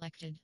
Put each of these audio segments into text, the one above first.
Elected.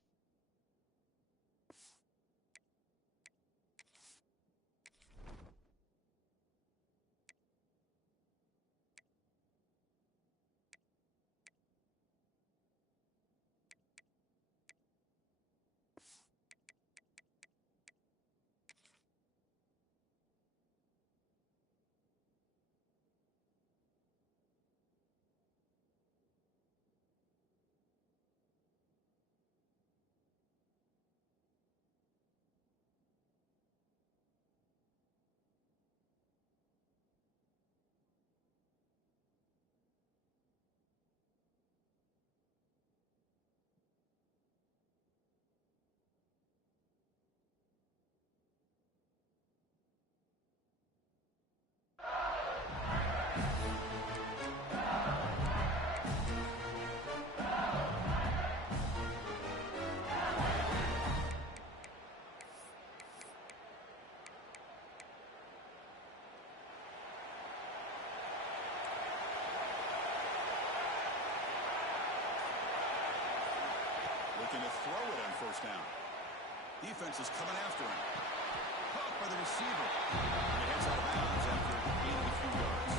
Looking to throw it on first down. Defense is coming after him. Caught by the receiver. He heads out of bounds after gaining a few yards.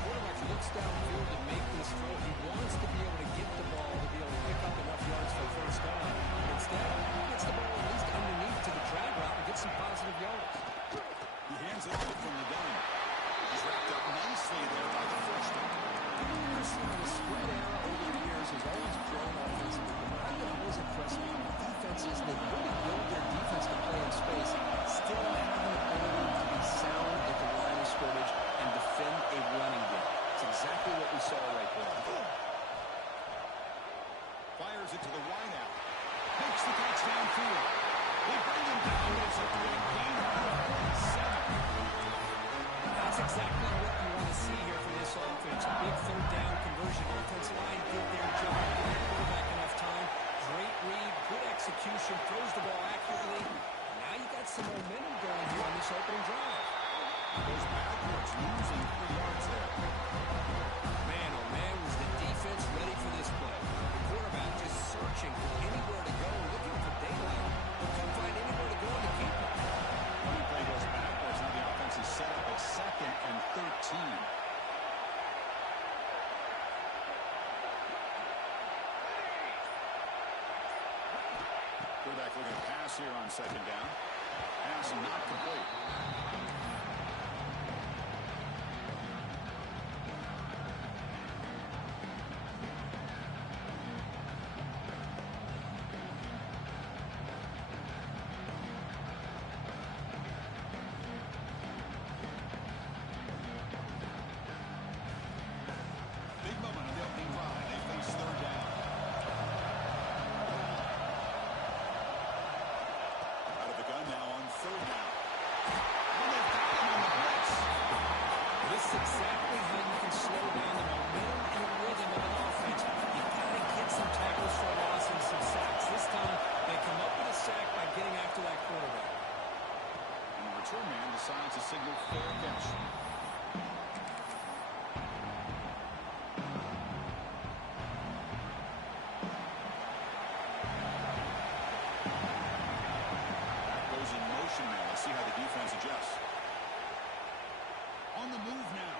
Quarterback looks downfield to make this throw. He wants to be able to get the ball to be able to pick up enough yards for first down. Instead, he gets the ball at least underneath to the drag route and gets some positive yards. He hands it off from the gun. He's wrapped up nicely there by the first down. The spread era over the years has always grown offensively. What I've been always impressed with defenses, they really build their defense to play in space, still have an ability to be sound at the line of scrimmage and defend a running game. It's exactly what we saw right there. Fires it to the wide out. Makes the catch downfield. They bring him down. It's a big gain of 7. That's exactly what you want to see here from this offense. A big third down conversion. Offensive line did their job. Give the quarterback enough time. Great read, good execution, throws the ball accurately. Now you got some momentum going here on this opening drive. Goes backwards, losing 3 yards there. Man, oh man, was the defense ready for this play. The quarterback just searching for anywhere to go, looking for daylight, but couldn't find anywhere to go in the keep it. Running play goes backwards. Now the offense is set up at 2nd and 13. Quarterback looking to pass here on 2nd down. Pass not complete. Big moment of the opening drive. They face 3rd down. Out of the gun now on 3rd down. And they've got him on the blitz. This is exactly how you can slow down the momentum and rhythm of an offense. You've got to get some tackles for a loss and some sacks. This time, they come up with a sack by getting after that quarterback. And the return man decides to signal fair catch. Goes in motion now. Let's see how the defense adjusts. On the move now.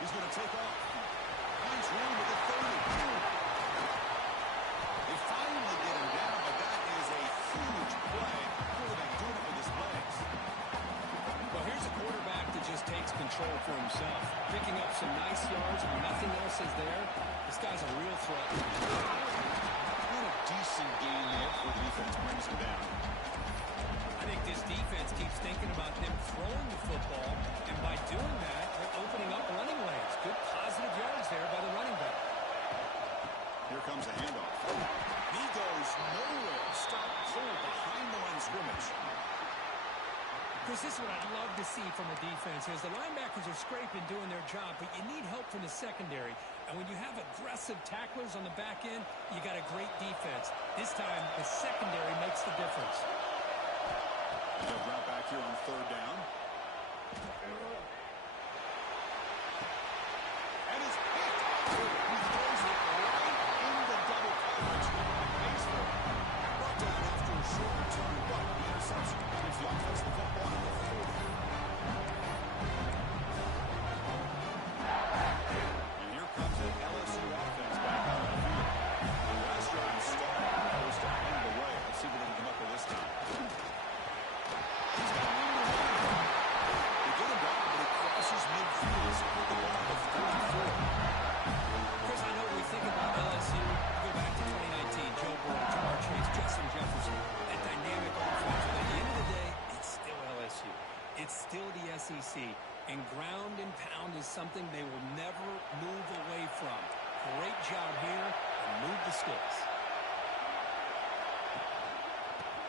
He's going to take off. Nice run with the 30. They finally get him down, but that is a huge play. Quarterback doing it with his legs. control for himself. Picking up some nice yards when nothing else is there. This guy's a real threat. What a decent game there for the defense brings him down. I think this defense keeps thinking about them throwing the football, and by doing that, they're opening up running lanes. Good positive yards there by the running back. Here comes a handoff. He goes nowhere. Stop cold behind the line of scrimmage. Chris, this is what I'd love to see from the defense is the linebackers are scraping, doing their job, but you need help from the secondary. And when you have aggressive tacklers on the back end, you got a great defense. This time, the secondary makes the difference. They'll drop back here on third down. And it's picked up. He throws it right into double coverage. Pays for it. Brought down after a short return, but the interception gives the offense the football at the 40. And here comes an LSU offense back on the field. The last drive started close to end the way. Let's see what they can come up with this time. He's got room to run. They get him down, but he crosses midfield with the ball at the 44. Chris, I know when we think about LSU, go back to 2019, Joe Burrow, Jamar Chase, Justin Jefferson, that dynamic offense. But at the end of the day, it's still LSU. It's still the SEC. And ground and pound is something they will never move away from. Great job here, and move the sticks.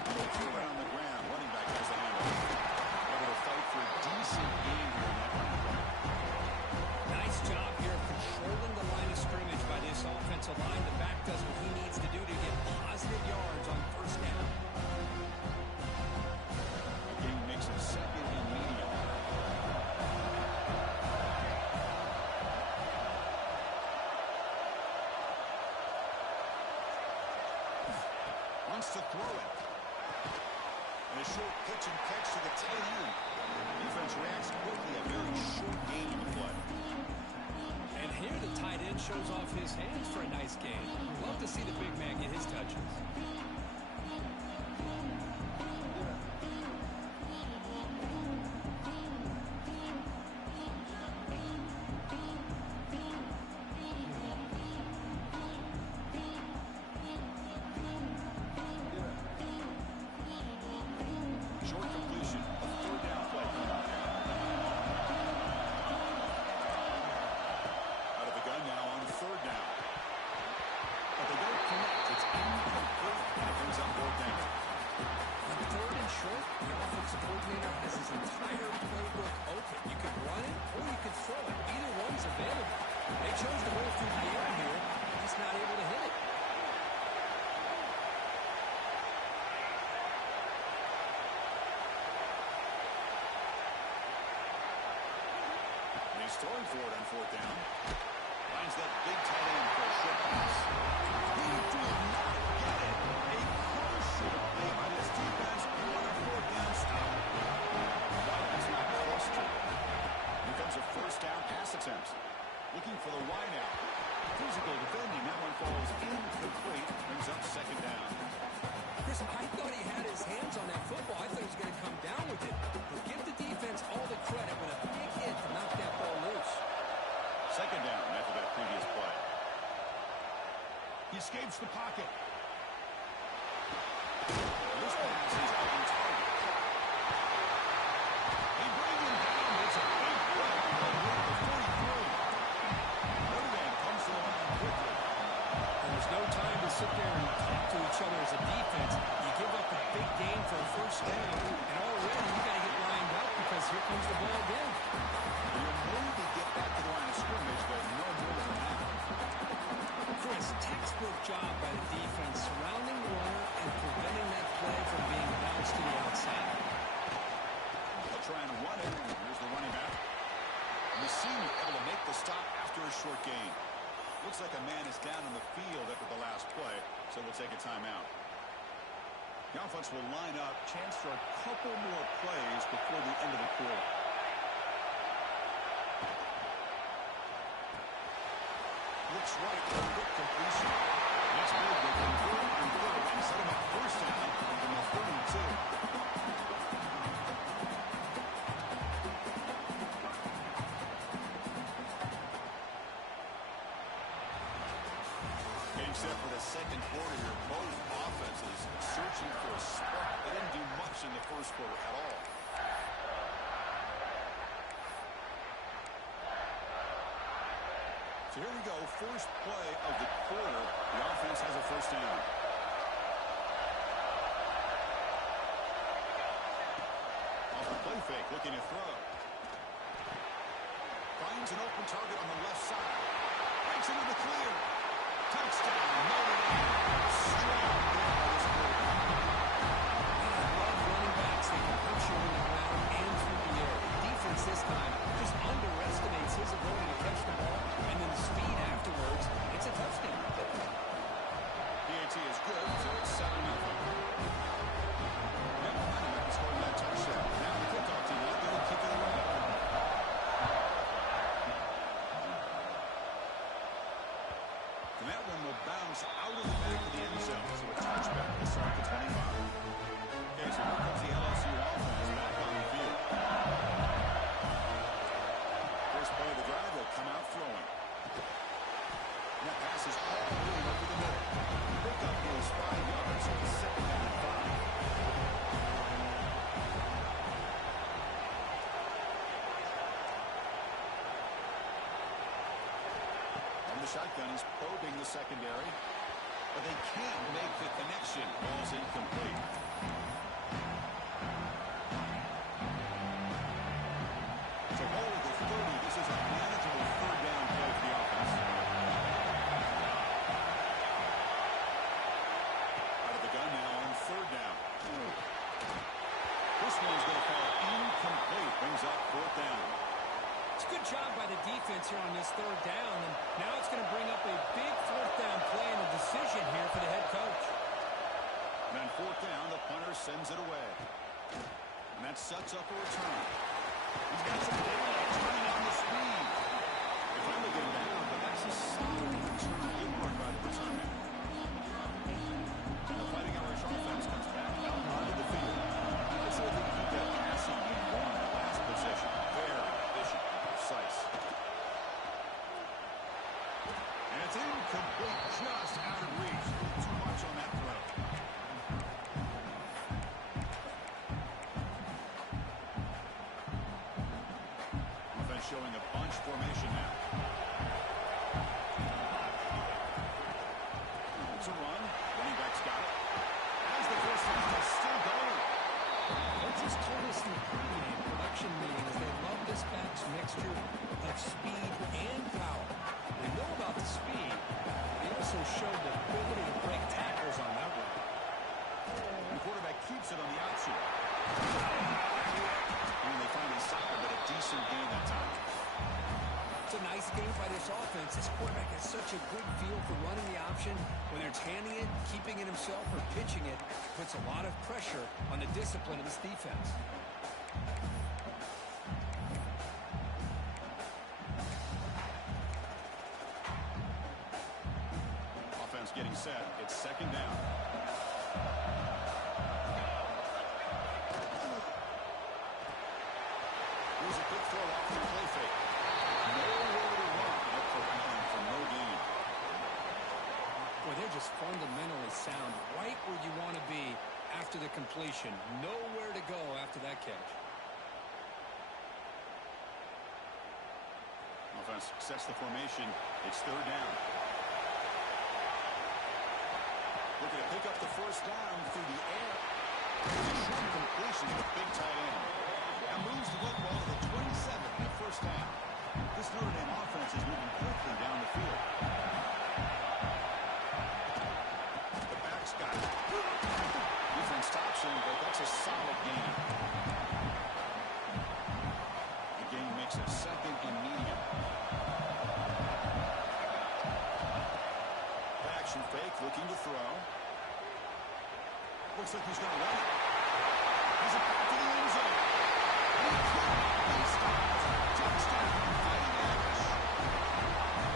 On the ground, running back has the handle. Able to fight for a decent game here in that running play. Nice job here controlling the line of scrimmage by this offensive line. The back does what he needs to do to get positive yards on first down. Again, makes it second and medium. Wants to throw it. And a short pitch and catch to the tight end. Defense reacts quickly. A very short game to play. And here the tight end shows off his hands for a nice game. Love to see the big man get his touches. Short completion. A third down play. Out of the gun now on third down. But they don't connect. It's incomplete, and it brings up fourth down. On third and short, the offensive coordinator has his entire playbook open. You could run it or you could throw it. Either one's available. They chose to roll through the air here. He's not able to hit it. He's throwing for it on fourth down. Finds that big tight end for a short pass. He did not get it. A crucial play by this defense on a fourth down stop. Why that's not close to it. Here comes a first down pass attempt. Looking for the wide out. Physical defending. That one falls incomplete. Brings up second down. Chris, I thought he had his hands on that football. I thought he was going to come down with it. But give the defense all the credit with a big hit to knock that ball loose. Second down after that previous play. He escapes the pocket. This pass is on target. They bring him down. It's a big play. The 43. Notre Dame comes to the line quickly. And there's no time to sit there and talk to each other as a defense. You give up a big gain for a first down, and already you got to get lined up because here comes the ball again. You're moved to get back to the line of scrimmage, but no more than that. Chris, textbook job by the defense surrounding the runner and preventing that play from being bounced to the outside. They'll try and run it. Here's the running back. And the senior able to make the stop after a short gain. Looks like a man is down on the field after the last play, so we'll take a timeout. The offense will line up. Chance for a couple more plays before the end of the quarter. Looks right for a quick completion. That's big. They can go on third and set him up first down from the 32. So here we go, first play of the quarter. The offense has a first down. Off the play fake, looking to throw. Finds an open target on the left side. Breaks into the clear. Touchdown, Notre Dame. Strong play by this quarterback. I love running backs that can push you on the ground and through the air. The defense this time just underestimates his ability to catch the ball, and then the speed afterwards. It's a touchdown. PAT is good, so it's 7-0. Yep, Heinemann scoring that touchdown. Now the kickoff team out there to kick it away. And that one will bounce out of the back of the end zone. So a touchback to start the 25. Okay, so here comes the LSU offense back on the field. First play of the drive, they'll come out throwing. And that pass is all the way over the middle. Pickup is 5 yards, so it's 2nd down and 5. The shotgun is probing the secondary, but they can't make the connection. Ball's incomplete. So ball at the 30. This is a manageable third down play for the offense. Out of the gun now on third down. This one's going to fall incomplete. Brings up 4th down. It's a good job by the defense here on this third down, and now it's going to bring up a big 4th down play and a decision here for the head coach. And on 4th down, the punter sends it away. And that sets up a return. He's got some daylight turning on the speed. They finally get him down, but that's a solid return. Good work by the return man. The Fighting Irish offense comes back out onto the field. Let's see if they can keep that passing game going. The last possession, very efficient and precise. And it's incomplete, just out of reach. Too much on that throw. Offense showing a bunch formation now. It's a run. Running back's got it. As the first one is still going. Coaches told us in the pregame production meetings they love this back's mixture of speed and power. They know about the speed. They also showed the ability to break tackles on that one. The quarterback keeps it on the outside. And they finally stop it, but a decent gain that time. It's a nice game by this offense. This quarterback has such a good feel for running the option. Whether it's handing it, keeping it himself, or pitching it, puts a lot of pressure on the discipline of this defense. Offense getting set. It's 2nd down. Here's a quick throw off the play fake. Nowhere to run. Up for pound for no gain. Boy, they're just fundamentally sound right where you want to be after the completion. Nowhere to go after that catch. Offense sets the formation. It's 3rd down. Looking to pick up the first down through the air. It's a short completion to the big tight end. That moves the football to the 27 and a first down. This Notre Dame offense is moving quickly down the field. The back's got it. Defense stops him, but that's a solid gain. The gain makes it 2nd and medium. Action fake, looking to throw. Looks like he's going to run it. He's back to the end zone. He stops. Touchdown, Fighting Irish.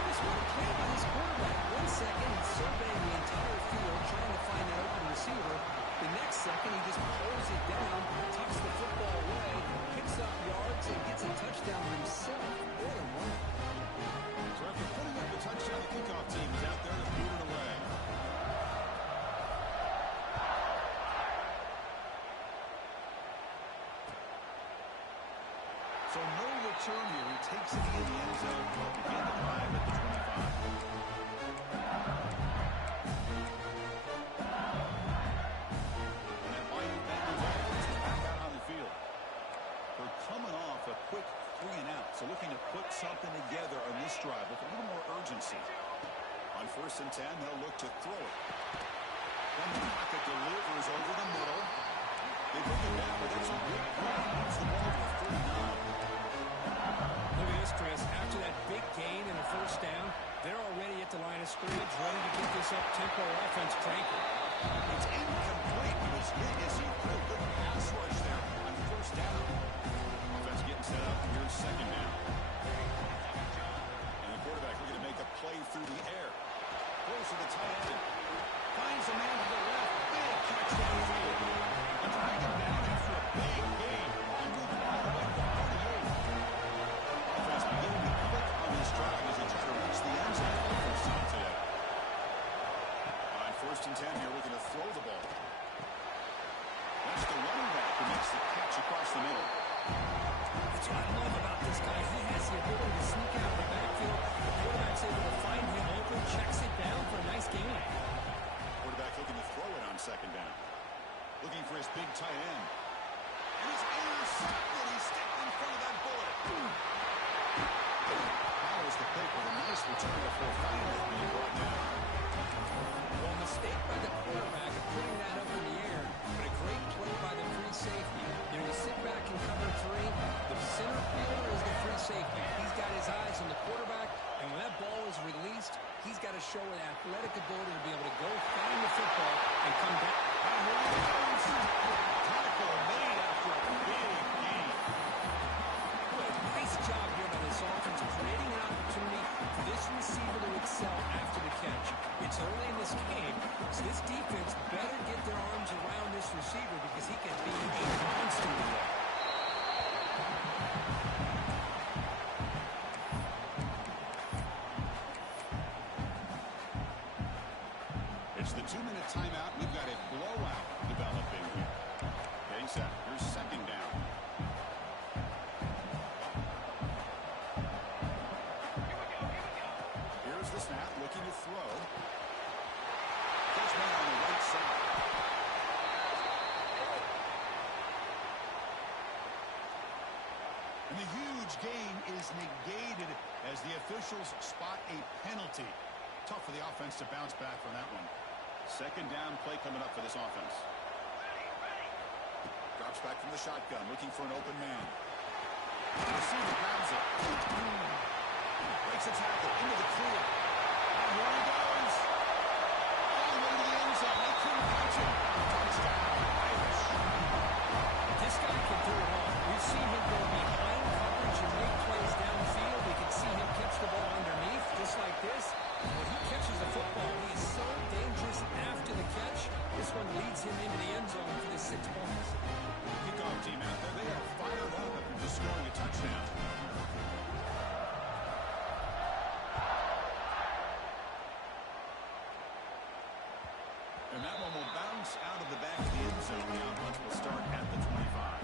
This one played by this quarterback. 1 second, he's surveying the entire field, trying to find that open receiver. The next second, he just pulls it down, tucks the football away, picks up yards, and gets a touchdown himself. What a run. So after putting up the touchdown, the kickoff team is out there to boot it away. So no return here. He takes it in the end zone. Begin the drive at the 25. on. And that mighty Bengals offense is back out on the field. They're coming off a quick 3-and-out, so looking to put something together on this drive with a little more urgency. On 1st and 10, they'll look to throw it. From the pocket, delivers over the middle. They bring it down, but that's a good play. It's the ball to 39. Look at this, Chris. After that big gain and a 1st down, they're already at the line of scrimmage, ready to get this up-tempo offense cranking. It's incomplete. He was hit as he put a good pass rush there on 1st down. Offense getting set up. Here's 2nd down. And the quarterback looking to make a play through the air. Throws to the tight end. Finds a man to the left. Big catch downfield. And drag him down after a big gain. And move it all the way to the 38. Offense beginning to click on this drive as they try to reach the end zone for the first time today. On 1st and 10 here, looking to throw the ball. That's the running back who makes the catch across the middle. That's what I love about this guy. He has the ability to sneak out of the backfield. The quarterback's able to find him open, checks it down for a nice gain. Quarterback looking to throw it on 2nd down. Looking for his big tight end. And he's intercepted. He stepped in front of that bullet. Follows the pick with a nice return before finally being brought down. Well, mistake by the quarterback of putting that up in the air, but a great play by the free safety. You know, you sit back and cover 3. The center fielder is the free safety. He's got his eyes on the quarterback, and when that ball is released, he's got to show an athletic ability to be able to go find the football and come back. Tackle made after a big gain. Nice job here by this offense, creating an opportunity for this receiver to excel after the catch. It's early in this game, so this defense better get their arms around this receiver because he can be a monster today. It's the 2-minute timeout. We've got a blowout developing here. Getting set. Here's 2nd down. Here's the snap. Looking to throw. Catch made on the right side. And the huge gain is negated as the officials spot a penalty. Tough for the offense to bounce back from that one. 2nd down play coming up for this offense. Drops back from the shotgun, looking for an open man. The receiver grabs it. Breaks a tackle into the clear. And here he goes. All the way to the end zone. They couldn't catch him. Touchdown, Irish. This guy can do it all. We've seen him go behind coverage and make plays downfield. We can see him catch the ball underneath, just like this. When he catches the football, he's so dangerous after the catch. This one leads him into the end zone for the 6 points. Kickoff team out there. They are fired up after just scoring a touchdown. And that one will bounce out of the back of the end zone. The offense will start at the 25.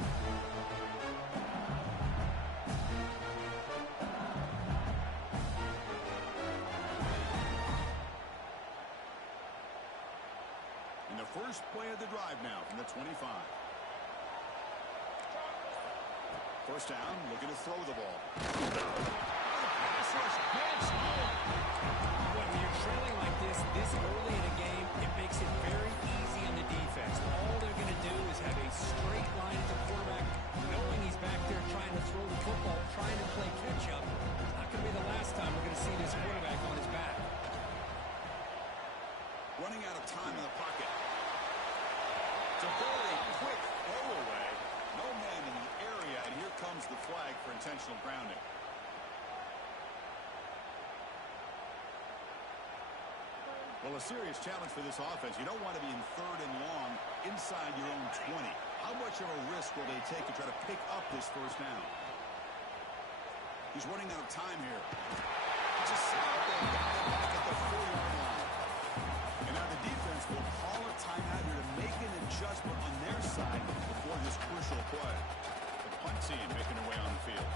And the first play of the drive now from the 25. 1st down, looking to throw the ball. Pass rush, catch. When you're trailing like this early in a game, it makes it very easy on the defense. All they're going to do is have a straight line at the quarterback, knowing he's back there trying to throw the football, trying to play catch-up. It's not going to be the last time we're going to see this quarterback on his back. Running out of time in the pocket. It's a very quick throw away. No man in the area, and here comes the flag for intentional grounding. Well, a serious challenge for this offense. You don't want to be in 3rd and long inside your own 20. How much of a risk will they take to try to pick up this 1st down? He's running out of time here. Just stop and got it back at the 4-yard line. And now the defense will call a timeout here to make an adjustment on their side before this crucial play. The punt team making their way on the field.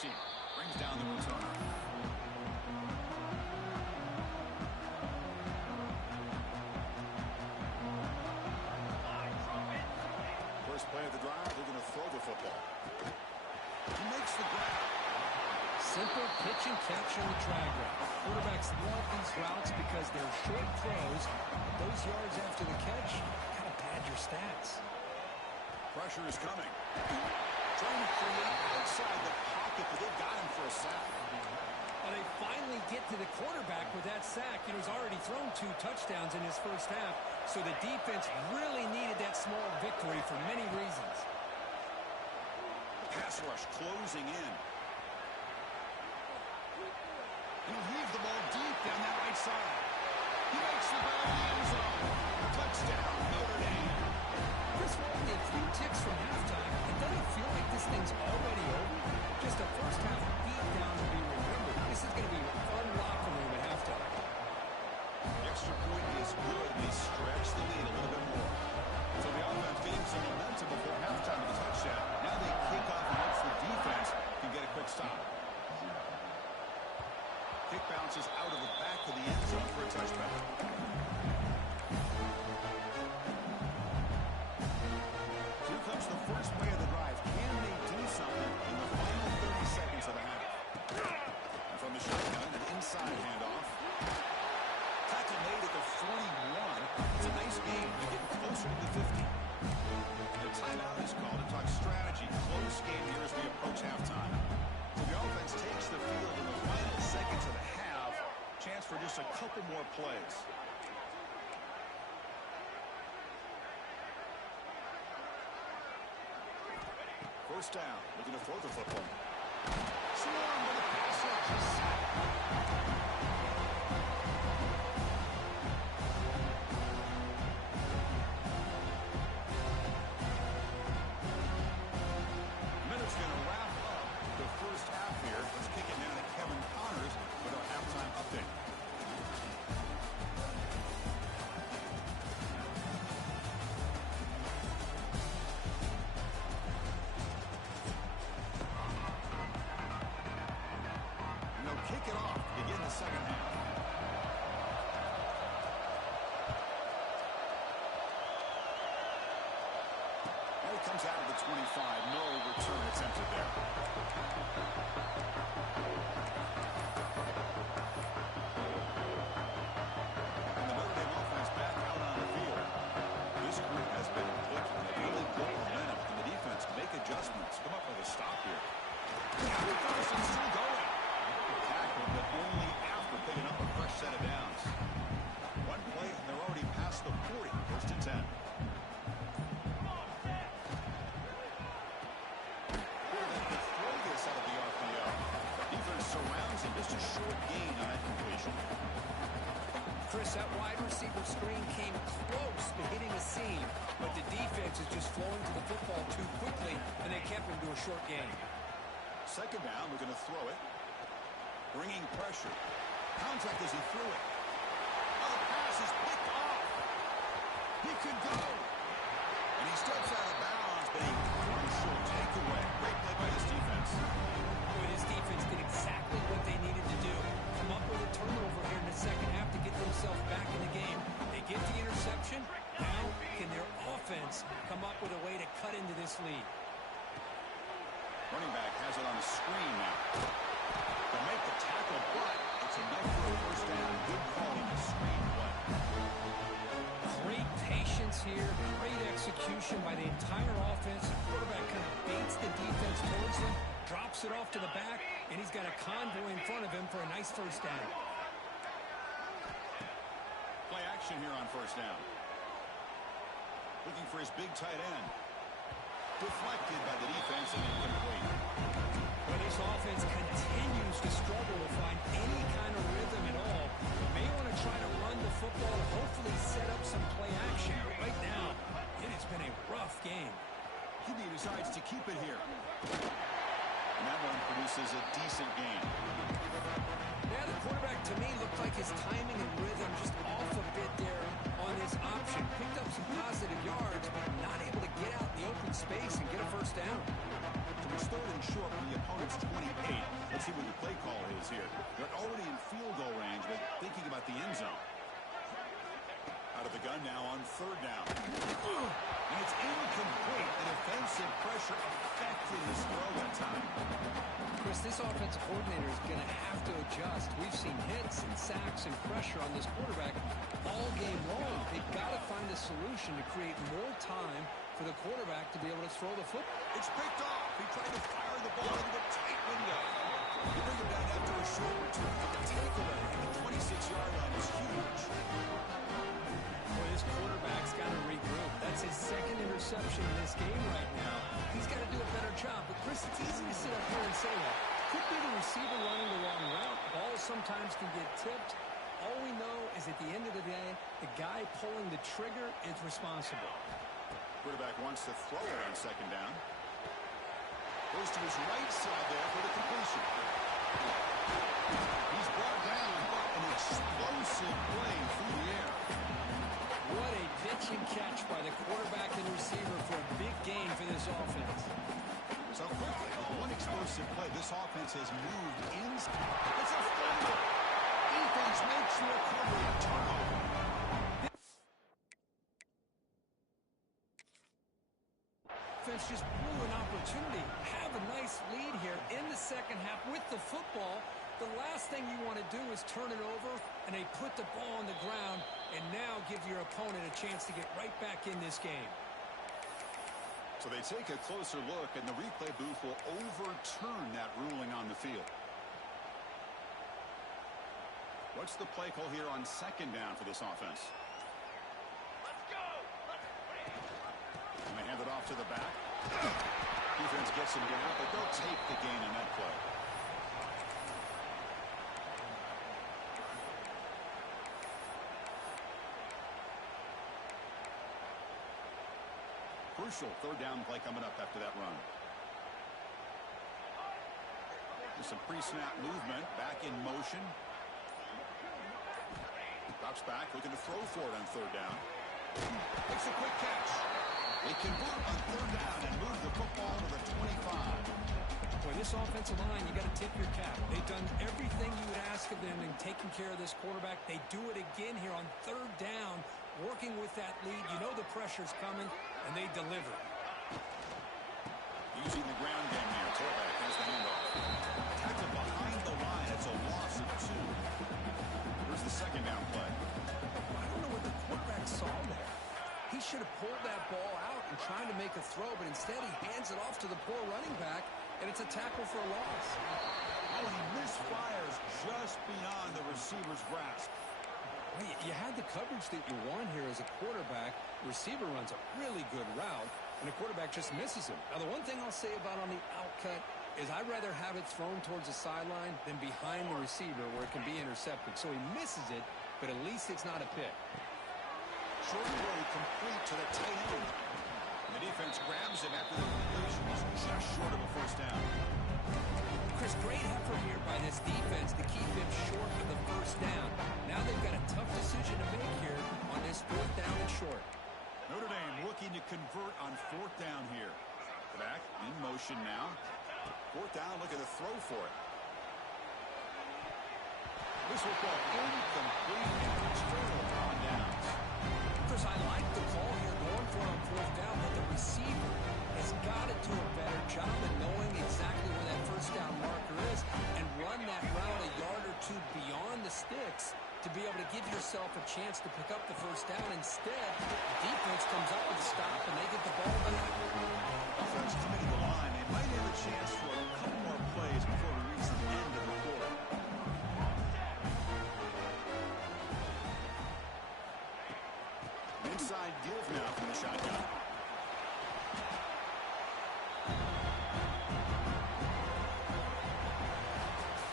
seam. Brings down the returner. First play of the drive, they're going to throw the football. He makes the grab. Simple pitch and catch on the drag route. Quarterbacks love these routes because they're short throws. But those yards after the catch kind of pad your stats. Pressure is coming. Trying to create outside the pocket, but they've got him for a sack. Well, they finally get to the quarterback with that sack. He's already thrown 2 touchdowns in his first half, so the defense really needed that small victory for many reasons. Pass rush closing in. He'll heave the ball deep down that right side. He makes the ball in the end zone. Touchdown, Notre Dame. Chris, we're only a few ticks from halftime. It doesn't feel like this thing's already over. Just a first half beat down to be remembered. This is going to be a fun locker room at halftime. The extra point is good. They stretch the lead a little bit more. So the offense gains some momentum before halftime with a touchdown. Now they kick off and hopes the defense can get a quick stop. Kick bounces out of the back of the end zone for a touchback. Here comes the first play of the drive. Can they do something in the final 30 seconds of the half? And from the shotgun, an inside handoff. Tackle made at the 41. It's a nice game. They're getting closer to the 50. And a timeout is called to talk strategy. Close game here as we approach halftime. So the offense takes the field in the final seconds of the half. Chance for just a couple more plays. First down, looking to throw the football. Swarm with a pass rush. Minute's going to wrap up the first half here. Let's kick it down to Kevin Connors with our halftime update. Kick it off to begin the second half. Now he comes out of the 25. No return attempted there. And the Notre Dame offense back out on the field. This group has been put in a really good momentum. Can the defense make adjustments? Come up with a stop here. Carson's still going. Tackle, but only after picking up a fresh set of downs. One play, and they're already past the 40. First and 10. Quarterback could throw this out of the RPO. Defense surrounds him. Just a short gain on that completion. Chris, that wide receiver screen came close to hitting a seam, but the defense is just flowing to the football too quickly, and they kept him to a short gain. Second down, we're going to throw it. Bringing pressure. Contact as he threw it. Oh, the pass is picked off. He could go. And he steps out of bounds, but a crucial takeaway. Great play by this defense. Boy, this defense did exactly what they needed to do. Come up with a turnover here in the second half to get themselves back in the game. They get the interception. Now, can their offense come up with a way to cut into this lead? Running back has it on the screen now. They'll make the tackle, but it's enough for a first down. Good call in the screen play. Great patience here, great execution by the entire offense. The quarterback kind of baits the defense towards him, drops it off to the back, and he's got a convoy in front of him for a nice first down. Play action here on first down. Looking for his big tight end. Deflected by the defense and incomplete. Well, this offense continues to struggle to find any kind of rhythm at all. May want to try to run the football to hopefully set up some play action. But right now, it has been a rough game. He decides to keep it here. And that one produces a decent gain. Yeah, the quarterback to me looked like his timing and rhythm just off a bit there on this option. Picked up some positive yards, but not able to get out in the open space and get a first down. So It's third and short from the opponent's 28. Let's see what the play call is here. They're already in field goal range, but thinking about the end zone. Out of the gun now on third down. And it's incomplete. The defensive pressure affecting this throw that time. Chris, this offensive coordinator is going to have to adjust. We've seen hits and sacks and pressure on this quarterback all game long. They've got to find a solution to create more time for the quarterback to be able to throw the football. It's picked off. He tried to fire the ball into a tight window. You bring him down after a short return for the takeaway. And the 26-yard line is huge. Boy, this quarterback's got to regroup. That's his second interception in this game right now. He's got to do a better job. But, Chris, it's easy to sit up here and say that. Could be the receiver running the wrong route. Balls sometimes can get tipped. All we know is at the end of the day, the guy pulling the trigger is responsible. Quarterback wants to throw it on second down. Goes to his right side there for the completion. He's brought down, but an explosive play through the air. What a pitch and catch by the quarterback and receiver for a big gain for this offense. So quickly, one explosive play. This offense has moved inside. It's a fumble. Defense makes the recovery, a turnover. Offense just blew an opportunity. Have a nice lead here in the second half with the football. The last thing you want to do is turn it over, and they put the ball on the ground and now give your opponent a chance to get right back in this game. So they take a closer look, and the replay booth will overturn that ruling on the field. What's the play call here on second down for this offense? Let's go! And they hand it off to the back. Defense gets him down, but they'll take the gain on that play. Crucial third down play coming up after that run. Just some pre-snap movement, back in motion. Drops back, looking to throw for it on third down. Makes a quick catch. They convert on third down and move the football to the 25. Boy, this offensive line, you got to tip your cap. They've done everything you would ask of them in taking care of this quarterback. They do it again here on third down, working with that lead. You know the pressure's coming, and they deliver. Using the ground game here. Torback has the handoff. Tackle behind the line. It's a loss of 2. Here's the second down play. I don't know what the quarterback saw there. He should have pulled that ball out and tried to make a throw, but instead he hands it off to the poor running back, and it's a tackle for a loss. Oh, he misfires just beyond the receiver's grasp. Well, you had the coverage that you want here as a quarterback. Receiver runs a really good route, and the quarterback just misses him. Now, the one thing I'll say about on the outcut is I'd rather have it thrown towards the sideline than behind the receiver where it can be intercepted. So he misses it, but at least it's not a pick. Short throw complete to the tight end. And the defense grabs him after the completion. He's just short of a first down. Chris, great effort here by this defense to keep him short of the first down. Now they've got a tough decision to make here on this fourth down and short. Notre Dame looking to convert on fourth down here. Back in motion now. Fourth down, looking to throw for it. This will go incomplete and straight on downs. Chris, I like the call here going for it on fourth down, but the receiver has got to do a better job of knowing exactly where that first down marker is and run that route a yard or two beyond the sticks to be able to give yourself a chance to pick up the first down. Instead, the defense comes up with a stop and they get the ball back. Offense committing the line. They might have a chance for a couple more plays before we reach the end of the quarter. Inside give now from the shotgun.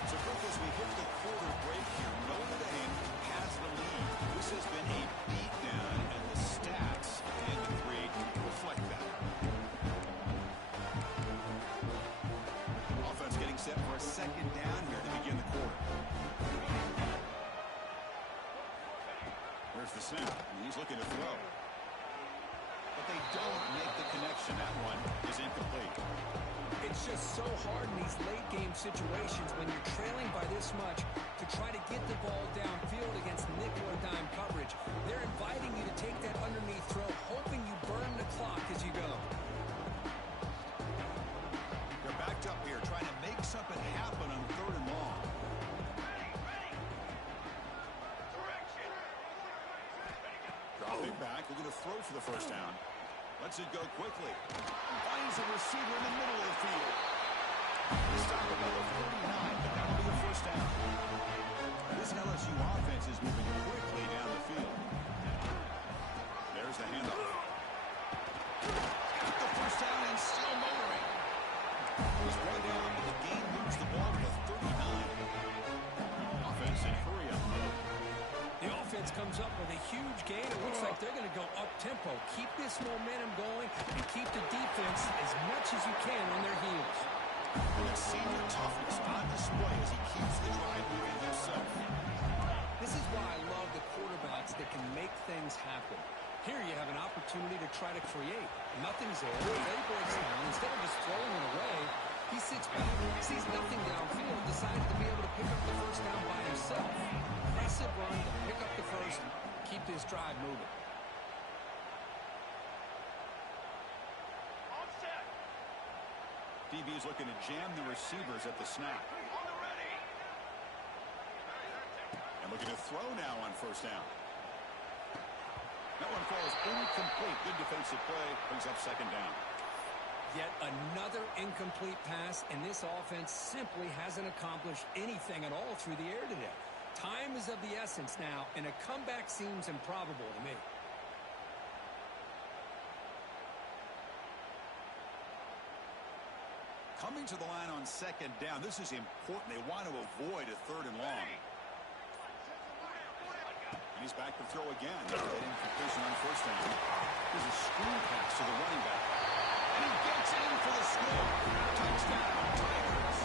So, Cook, as we hit the quarter break here, Notre Dame has the lead. This has been a beatdown, and the stats at the 3 reflect that. Offense getting set for a second down here to begin the quarter. There's the snap, and he's looking to throw. The they don't make the connection. That one is incomplete. It's just so hard in these late-game situations when you're trailing by this much to try to get the ball downfield against nickel or dime coverage. They're inviting you to take that underneath throw, hoping you burn the clock as you go. They're backed up here, trying to make something happen on 3rd and long. Ready. Direction. Dropping back, looking to throw for the first down. Lets it go quickly. Finds a receiver in the middle of the field. Stop about the 49, but that'll be a first down. This LSU offense is moving quickly down the field. There's the handoff. Got the first down and still motoring. He's way down, but the game moves the ball to the 39. Offense in hurry up mode. The offense comes up with a huge gain. It looks like they're going to go up-tempo. Keep this momentum going and keep the defense as much as you can on their heels. And senior toughness on display as he keeps the drive moving himself. This is why I love the quarterbacks that can make things happen. Here you have an opportunity to try to create. Nothing's there. They breaks down. Instead of just throwing it away, he sits back, sees nothing downfield, decides to be able to pick up the first down by himself. Impressive run to pick up the first, keep this drive moving. On set. DB is looking to jam the receivers at the snap. On the ready. And looking to throw now on first down. That one falls incomplete. Good defensive play. Brings up second down. Yet another incomplete pass, and this offense simply hasn't accomplished anything at all through the air today. Time is of the essence now, and a comeback seems improbable to me. Coming to the line on second down. This is important. They want to avoid a 3rd and long. And he's back to throw again. Getting completion on first down. There's a screen pass to the running back. And he gets in for the score. Touchdown, Tigers.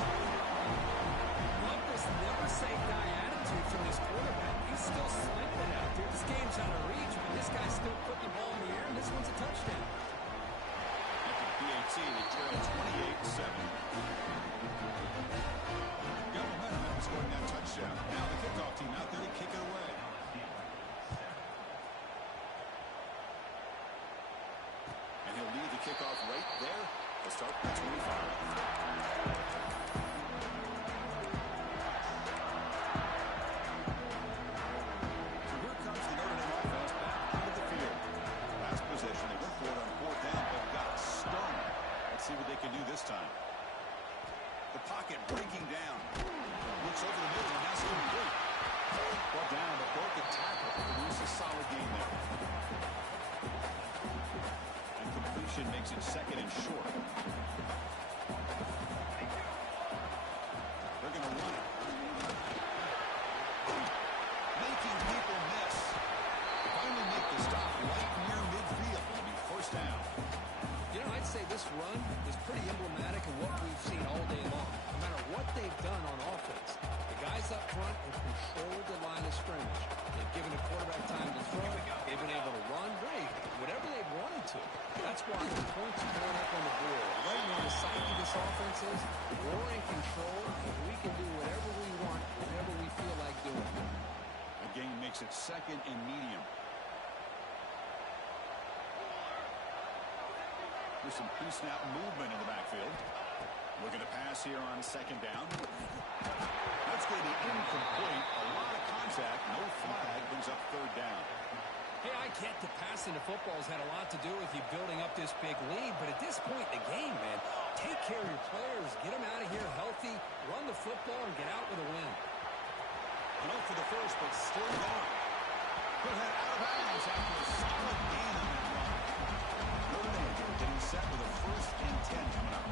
Love this never-say-die attitude from this quarterback. He's still slinging it out there. This game's out of reach, but this guy's still putting the ball in the air, and this one's a touchdown. After PAT, they trail 28-7. Got momentum after scoring that touchdown. Now the kickoff team out there to kick it away. And he'll lead the kickoff right there. They'll start at 25. See what they can do this time. The pocket breaking down. Looks over the middle and has to complete. Brought down, but broke the tackle. Produce a solid game there. And completion makes it second and short. They're going to run it. Making people miss. Finally make the stop right near midfield. It'll be first down. You know, I'd say this run is pretty emblematic of what we've seen all day long. No matter what they've done on offense, the guys up front have controlled the line of scrimmage. They've given the quarterback time to throw. They've been able to run, break, whatever they've wanted to. That's why the points are going up on the board. Right now, the psyche of this offense is we're in control, and we can do whatever we want, whatever we feel like doing. The game makes it second and medium. There's some pre-snap movement in the backfield. Looking to pass here on second down. That's going to be incomplete. A lot of contact. No flag. Brings up third down. Hey, I get the passing to football has had a lot to do with you building up this big lead, but at this point in the game, man, take care of your players. Get them out of here healthy. Run the football and get out with a win. And up for the first, but still going. Put that out of bounds after a solid gain on that run. Getting set with a 1st and 10 coming up.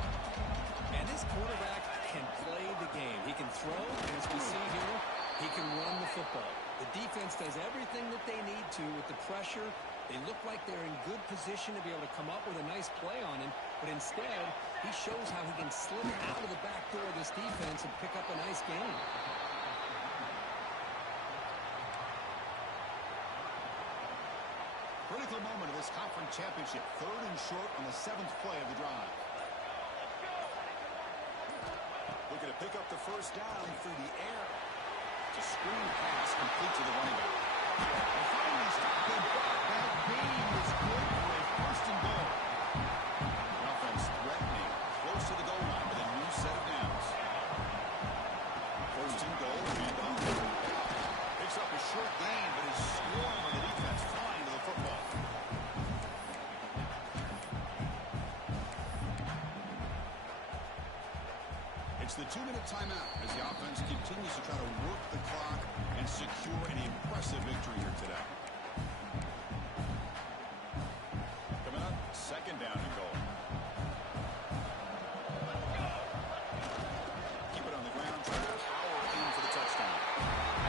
And this quarterback can play the game. He can throw, and as we see here, he can run the football. The defense does everything that they need to with the pressure. They look like they're in good position to be able to come up with a nice play on him, but instead, he shows how he can slip out of the back door of this defense and pick up a nice game. critical moment of this conference championship. 3rd and short on the 7th play of the drive. Looking to pick up the first down through the air. It's a screen pass complete to the running back. And finally stopped him. That gain is good for a 1st and goal. The offense threatening close to the goal line with a new set of downs. 1st and goal. Handoff. Picks up a short gain, but is scored by the defense flying to the football. It's the 2-minute timeout as the offense continues to try to work the clock and secure an impressive victory here today. Coming up, 2nd down and goal. Keep it on the ground, trying to power in for the touchdown.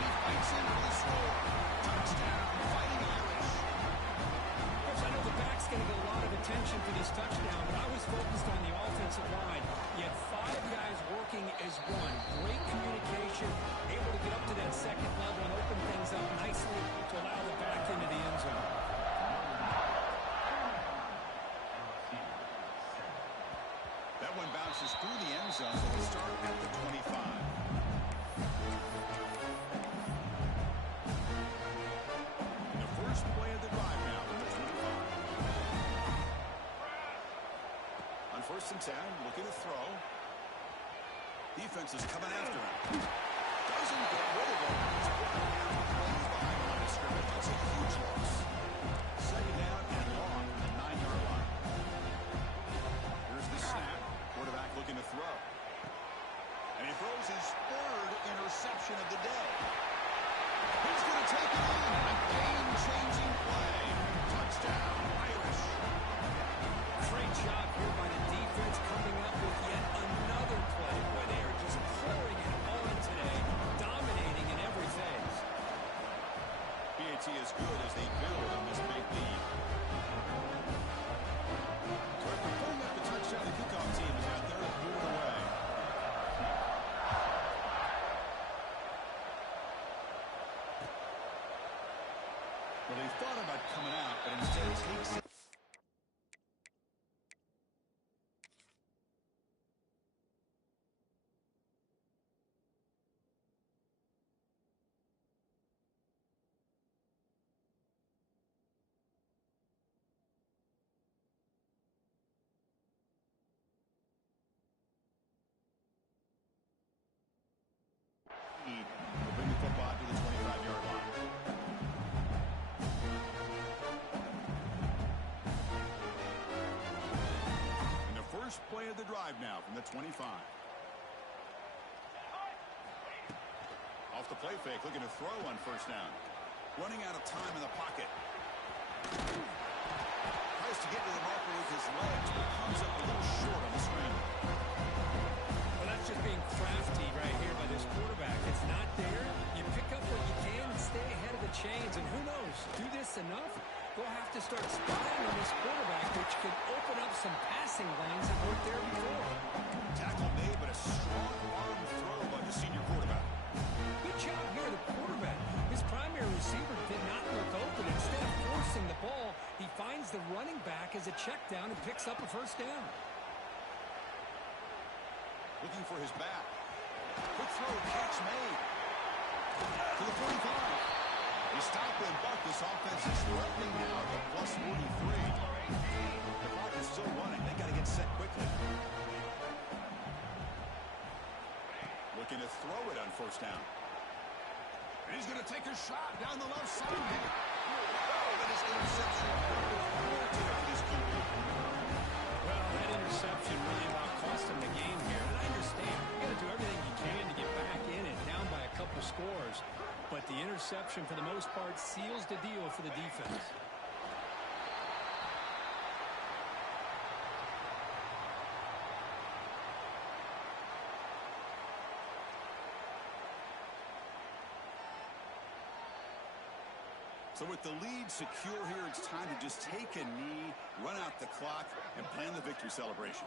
And he fights in for the score. Touchdown, Fighting Irish. Coach, I know the back's going to get a lot of attention for this touchdown, but I was focused on the offensive line. You had 5 guys working as one. Great communication, able to get up to that 2nd level and open things up nicely to allow the back into the end zone. That one bounces through the end zone, so we start at the 25. And the first play of the drive now from the 25. On 1st and 10, looking to throw. Defense is coming after him. Doesn't get rid of it. He's brought down way behind the line of scrimmage. That's a huge loss. 2nd down and long from the 9-yard line. Here's the snap. Quarterback looking to throw. And he throws his 3rd interception of the day. He's going to take it in. A game-changing play. Touchdown, Irish. Great job here by the defense coming up with yet another play where they are just pouring it on today, dominating in every phase. PAT is good as they build on this big lead. So after pulling up the touchdown, the kickoff team is out there to boot it away. Well, they thought about coming out, but instead takes it. Will bring the football to the 25-yard line. And the first play of the drive now from the 25. Off the play fake, looking to throw on 1st down. Running out of time in the pocket. Tries to get to the marker with his legs, but comes up a little short on the screen. Well, that's just being crafty right here by this quarterback. It's not there. You pick up what you can and stay ahead of the chains. And who knows, do this enough, they'll have to start spying on this quarterback, which could open up some passing lanes that weren't there before. Tackle made, but a strong arm throw by the senior quarterback. Good job here, the quarterback. His primary receiver did not look open. Instead of forcing the ball, he finds the running back as a check down and picks up a 1st down. Looking for his back. Quick throw, catch made. To the 45. You stop and buck. This offense is threatening now to plus 43. The clock is still running. They got to get set quickly. Looking to throw it on 1st down. And he's going to take a shot down the left side. Oh, that is interception. Well, that interception really about cost him the game here. And I understand. You got to do everything you can to get back in it, down by a couple scores. But the interception, for the most part, seals the deal for the defense. So with the lead secure here, it's time to just take a knee, run out the clock, and plan the victory celebration.